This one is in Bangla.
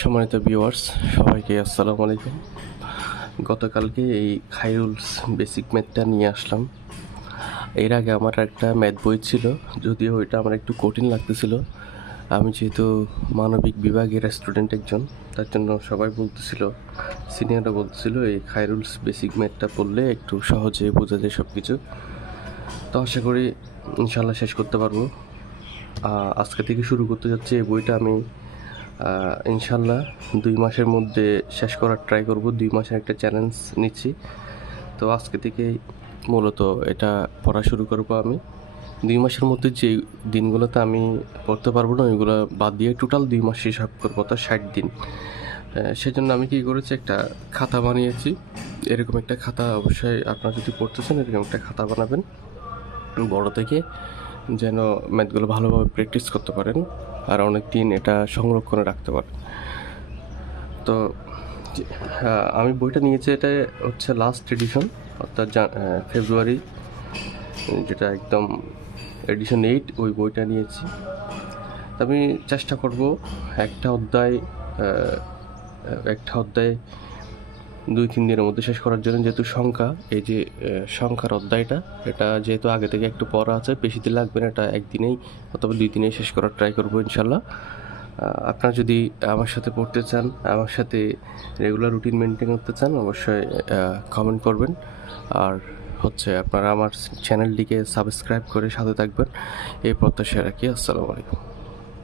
সম্মানিত ভিউয়ার্স, সবাইকে আসসালামু আলাইকুম। গতকালকে এই খায়রুলস বেসিক ম্যাথটা নিয়ে আসলাম। এর আগে আমার একটা ম্যাথ বই ছিল, যদিও ওইটা আমার একটু কঠিন লাগতেছিল। আমি যেহেতু মানবিক বিভাগের স্টুডেন্ট একজন, তার জন্য সবাই বলতেছিল, সিনিয়ররা বলতেছিল এই খায়রুলস বেসিক ম্যাথটা পড়লে একটু সহজে বোঝা যায় সব কিছু। তো আশা করি ইনশাল্লাহ শেষ করতে পারবো। আজকে থেকে শুরু করতে যাচ্ছি। এই বইটা আমি ইনশাল্লাহ 2 মাসের মধ্যে শেষ করার ট্রাই করব। 2 মাসের একটা চ্যালেঞ্জ নিচ্ছি। তো আজকে থেকেই মূলত এটা পড়া শুরু করব আমি। 2 মাসের মধ্যে যে দিনগুলোতে আমি পড়তে পারবো না, ওইগুলো বাদ দিয়ে টোটাল 2 মাস হিসাব করবো, অর্থাৎ 60 দিন। সেজন্য আমি কী করেছি, একটা খাতা বানিয়েছি। এরকম একটা খাতা অবশ্যই আপনারা যদি পড়তে চান, এরকম একটা খাতা বানাবেন বড় থেকে, যেন ম্যাথগুলো ভালোভাবে প্র্যাকটিস করতে পারেন আর অনেক দিন এটা সংরক্ষণে রাখতে পারেন। তো আমি বইটা নিয়েছি, এটা হচ্ছে লাস্ট এডিশন, অর্থাৎ ফেব্রুয়ারি, যেটা একদম এডিশন 8, ওই বইটা নিয়েছি। আমি চেষ্টা করব একটা অধ্যায় 2-3 দিনের মধ্যে শেষ করার জন্য। যেহেতু সংখ্যা, এই যে সংখ্যার অধ্যায়টা, এটা যেহেতু আগে থেকে একটু পড়া আছে, বেশি দিন লাগবে না, এটা একদিনেই অথবা 2 দিনেই শেষ করার ট্রাই করবো ইনশাল্লাহ। আপনারা যদি আমার সাথে পড়তে চান, আমার সাথে রেগুলার রুটিন মেনটেন করতে চান, অবশ্যই কমেন্ট করবেন। আর আপনারা আমার চ্যানেলটিকে সাবস্ক্রাইব করে সাথে থাকবেন, এই প্রত্যাশা রাখি। আসসালামু আলাইকুম।